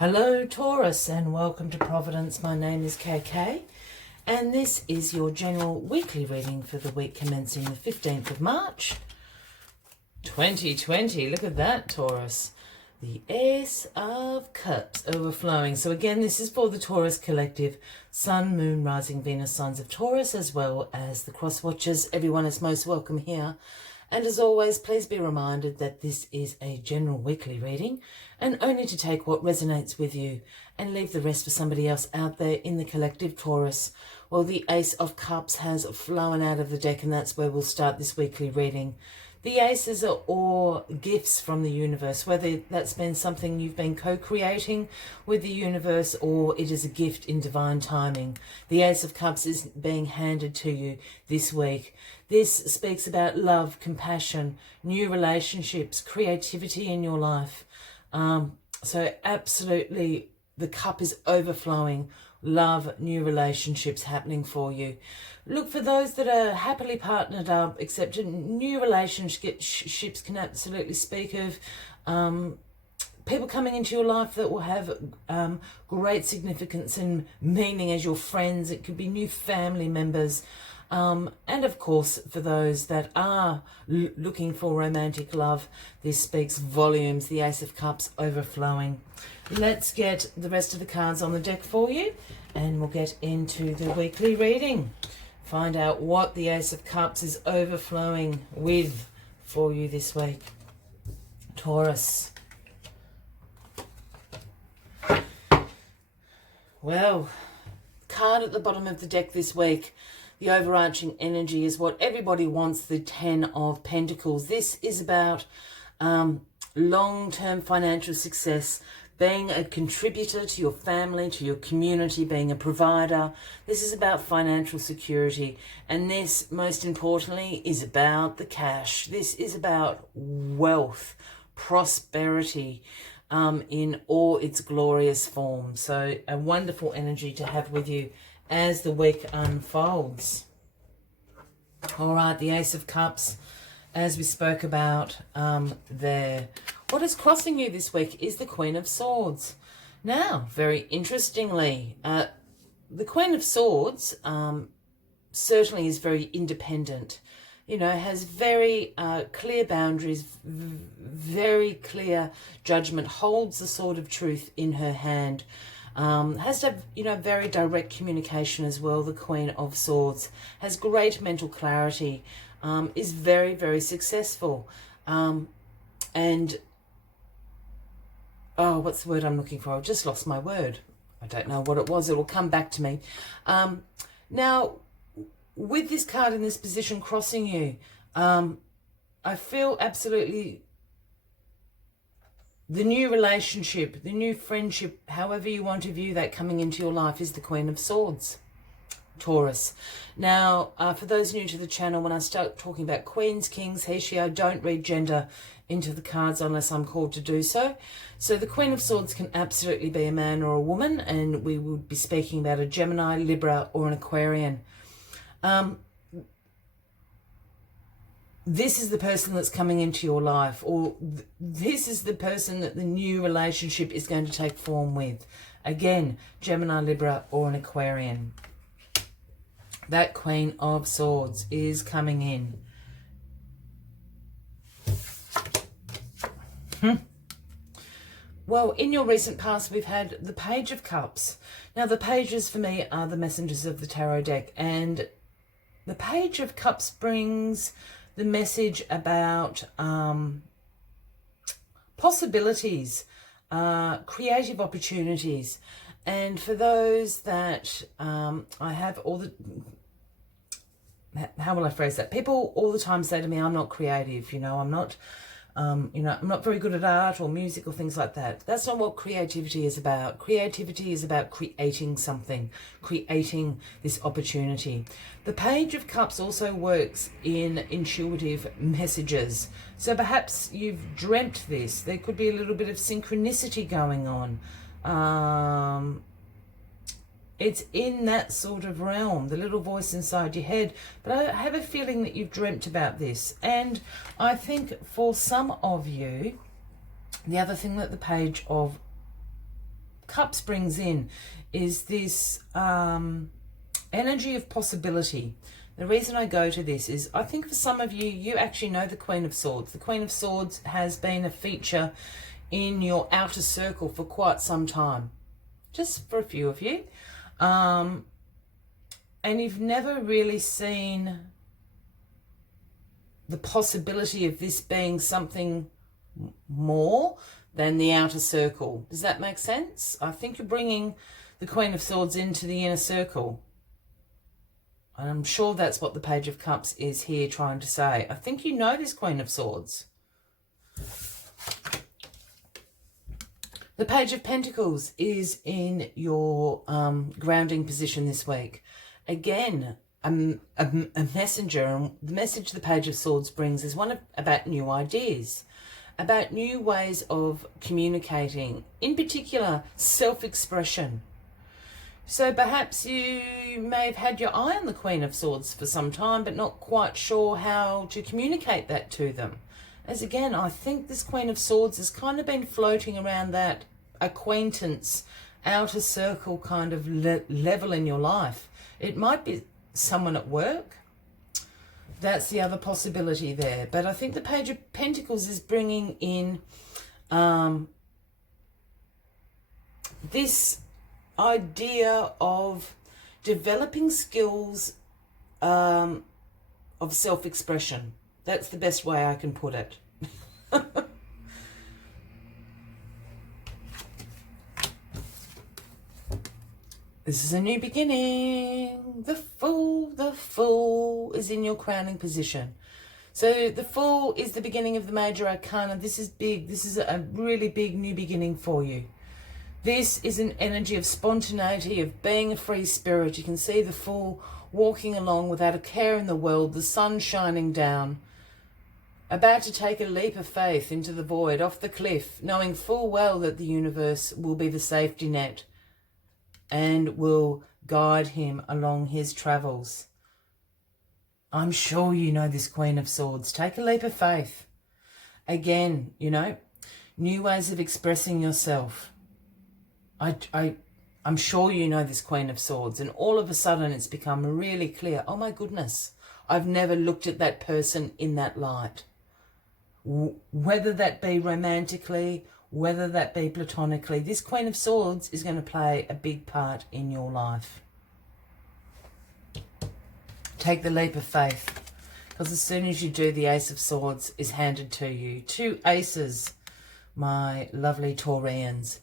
Hello Taurus and welcome to Providence. My name is KK and this is your general weekly reading for the week commencing the 15th of March 2020. Look at that, Taurus. The Ace of Cups overflowing. So again, this is for the Taurus collective, Sun, Moon, Rising, Venus, signs of Taurus, as well as the cross watchers. Everyone is most welcome here. And as always, please be reminded that this is a general weekly reading and only to take what resonates with you and leave the rest for somebody else out there in the collective, Taurus. Well, the Ace of Cups has flown out of the deck and that's where we'll start this weekly reading. The aces are all gifts from the universe, whether that's been something you've been co-creating with the universe or it is a gift in divine timing. The Ace of Cups is being handed to you this week. This speaks about love, compassion, new relationships, creativity in your life. So absolutely the cup is overflowing. Love, new relationships happening for you. Look, for those that are happily partnered up, except new relationships can absolutely speak of people coming into your life that will have great significance and meaning as your friends. It could be new family members. And of course, for those that are looking for romantic love, this speaks volumes. The Ace of Cups overflowing. Let's get the rest of the cards on the deck for you and we'll get into the weekly reading. Find out what the Ace of Cups is overflowing with for you this week. Taurus. Well, card at the bottom of the deck this week. The overarching energy is what everybody wants, the 10 of Pentacles. This is about long-term financial success, being a contributor to your family, to your community, being a provider. This is about financial security. And this, most importantly, is about the cash. This is about wealth, prosperity in all its glorious form. So a wonderful energy to have with you as the week unfolds. All right, the Ace of Cups, as we spoke about there. What is crossing you this week is the Queen of Swords. Now, very interestingly, the Queen of Swords certainly is very independent. You know, has very clear boundaries, very clear judgment, holds the sword of truth in her hand. Has to have, you know, very direct communication as well. The Queen of Swords has great mental clarity, is very, very successful. And, oh, what's the word I'm looking for? I've just lost my word. I don't know what it was. It will come back to me. Now, with this card in this position crossing you, I feel absolutely the new relationship, the new friendship, however you want to view that coming into your life, is the Queen of Swords, Taurus. Now, for those new to the channel, when I start talking about queens, kings, he, she, I don't read gender into the cards unless I'm called to do so. So the Queen of Swords can absolutely be a man or a woman, and we would be speaking about a Gemini, Libra, or an Aquarian. This is the person that's coming into your life, or this is the person that the new relationship is going to take form with. Again, Gemini, Libra, or an Aquarian. That Queen of Swords is coming in. Well, in your recent past, we've had the Page of Cups. Now, the pages for me are the messengers of the tarot deck, and the Page of Cups brings the message about possibilities, creative opportunities. And for those that I have all the, how will I phrase that? People all the time say to me, I'm not creative, you know, I'm not very good at art or music or things like that. That's not what creativity is about. Creativity is about creating something, creating this opportunity. The Page of Cups also works in intuitive messages. So perhaps you've dreamt this. There could be a little bit of synchronicity going on. It's in that sort of realm, the little voice inside your head. But I have a feeling that you've dreamt about this. And I think for some of you, the other thing that the Page of Cups brings in is this energy of possibility. The reason I go to this is I think for some of you, you actually know the Queen of Swords. The Queen of Swords has been a feature in your outer circle for quite some time, just for a few of you. And you've never really seen the possibility of this being something more than the outer circle. Does that make sense? I think you're bringing the Queen of Swords into the inner circle. And I'm sure that's what the Page of Cups is here trying to say. I think you know this Queen of Swords. The Page of Pentacles is in your grounding position this week. Again, a messenger, and the message the Page of Swords brings is one about new ideas, about new ways of communicating, in particular self-expression. So perhaps you may have had your eye on the Queen of Swords for some time, but not quite sure how to communicate that to them. As again, I think this Queen of Swords has kind of been floating around that acquaintance, outer circle kind of level in your life. It might be someone at work. That's the other possibility there. But I think the Page of Pentacles is bringing in this idea of developing skills of self-expression. That's the best way I can put it. This is a new beginning. The Fool is in your crowning position. So the Fool is the beginning of the major arcana. This is big. This is a really big new beginning for you. This is an energy of spontaneity, of being a free spirit. You can see the Fool walking along without a care in the world, the sun shining down, about to take a leap of faith into the void, off the cliff, knowing full well that the universe will be the safety net and will guide him along his travels. I'm sure you know this Queen of Swords. Take a leap of faith. Again, you know, new ways of expressing yourself. I'm sure you know this Queen of Swords, and all of a sudden it's become really clear. Oh my goodness, I've never looked at that person in that light. Whether that be romantically, whether that be platonically, this Queen of Swords is going to play a big part in your life. Take the leap of faith, because as soon as you do, the Ace of Swords is handed to you. Two aces, my lovely Taurians.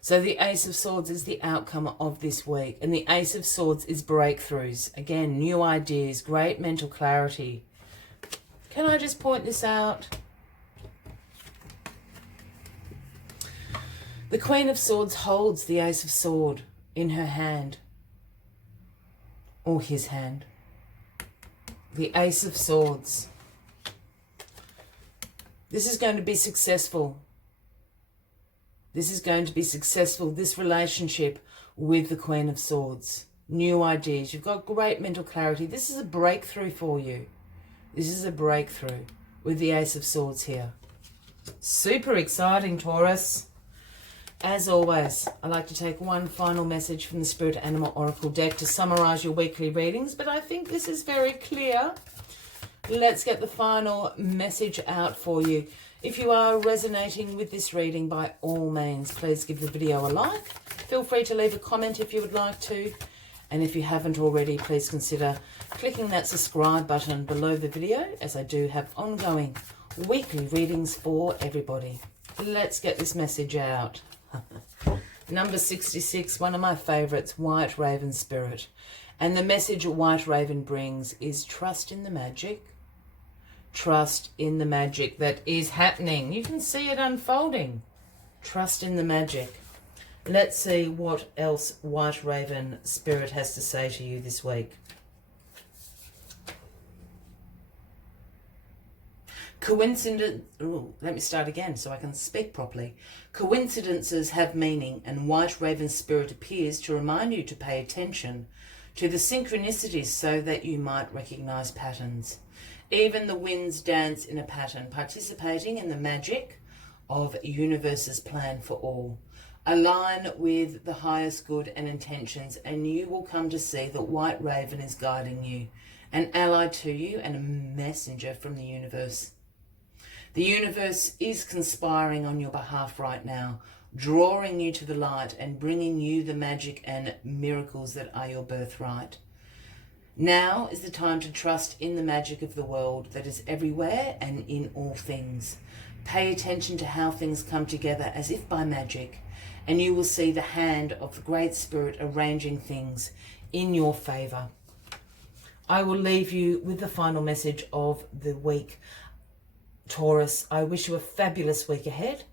So the Ace of Swords is the outcome of this week. And the Ace of Swords is breakthroughs. Again, new ideas, great mental clarity. Can I just point this out? The Queen of Swords holds the Ace of Swords in her hand. Or his hand. The Ace of Swords. This is going to be successful. This is going to be successful, this relationship with the Queen of Swords. New ideas. You've got great mental clarity. This is a breakthrough for you. This is a breakthrough with the Ace of Swords here. Super exciting, Taurus. As always, I like to take one final message from the Spirit Animal Oracle deck to summarize your weekly readings, but I think this is very clear. Let's get the final message out for you. If you are resonating with this reading, by all means, please give the video a like. Feel free to leave a comment if you would like to. And if you haven't already, please consider clicking that subscribe button below the video, as I do have ongoing weekly readings for everybody. Let's get this message out. Number 66, one of my favorites, White Raven Spirit. And the message White Raven brings is trust in the magic. Trust in the magic that is happening. You can see it unfolding. Trust in the magic. Let's see what else White Raven Spirit has to say to you this week. Let me start again so I can speak properly. Coincidences have meaning, and White Raven Spirit appears to remind you to pay attention to the synchronicities so that you might recognize patterns. Even the winds dance in a pattern, participating in the magic of universe's plan for all. Align with the highest good and intentions, and you will come to see that White Raven is guiding you, an ally to you and a messenger from the universe. The universe is conspiring on your behalf right now, drawing you to the light and bringing you the magic and miracles that are your birthright. Now is the time to trust in the magic of the world that is everywhere and in all things. Pay attention to how things come together as if by magic, and you will see the hand of the Great Spirit arranging things in your favour. I will leave you with the final message of the week, Taurus. I wish you a fabulous week ahead,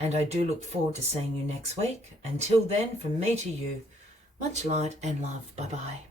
and I do look forward to seeing you next week. Until then, from me to you, much light and love. Bye-bye.